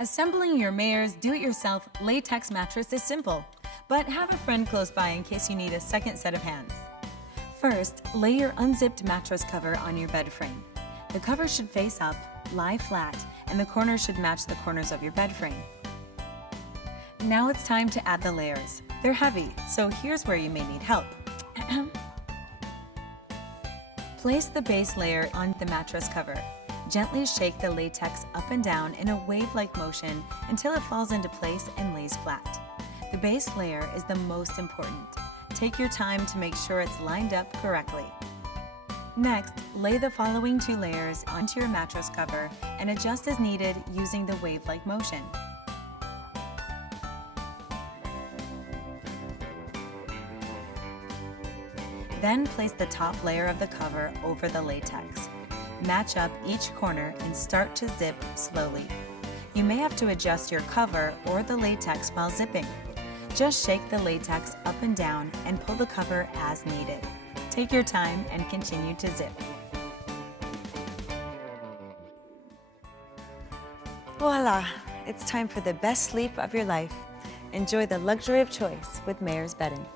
Assembling your Mayer's do-it-yourself latex mattress is simple, but have a friend close by in case you need a second set of hands. First, lay your unzipped mattress cover on your bed frame. The cover should face up, lie flat, and the corners should match the corners of your bed frame. Now it's time to add the layers. They're heavy, so here's where you may need help. Place the base layer on the mattress cover. Gently shake the latex up and down in a wave-like motion until it falls into place and lays flat. The base layer is the most important. Take your time to make sure it's lined up correctly. Next, lay the following 2 layers onto your mattress cover and adjust as needed using the wave-like motion. Then place the top layer of the cover over the latex. Match up each corner and start to zip slowly. You may have to adjust your cover or the latex while zipping. Just shake the latex up and down and pull the cover as needed. Take your time and continue to zip. Voila! It's time for the best sleep of your life. Enjoy the luxury of choice with Mayer's Bedding.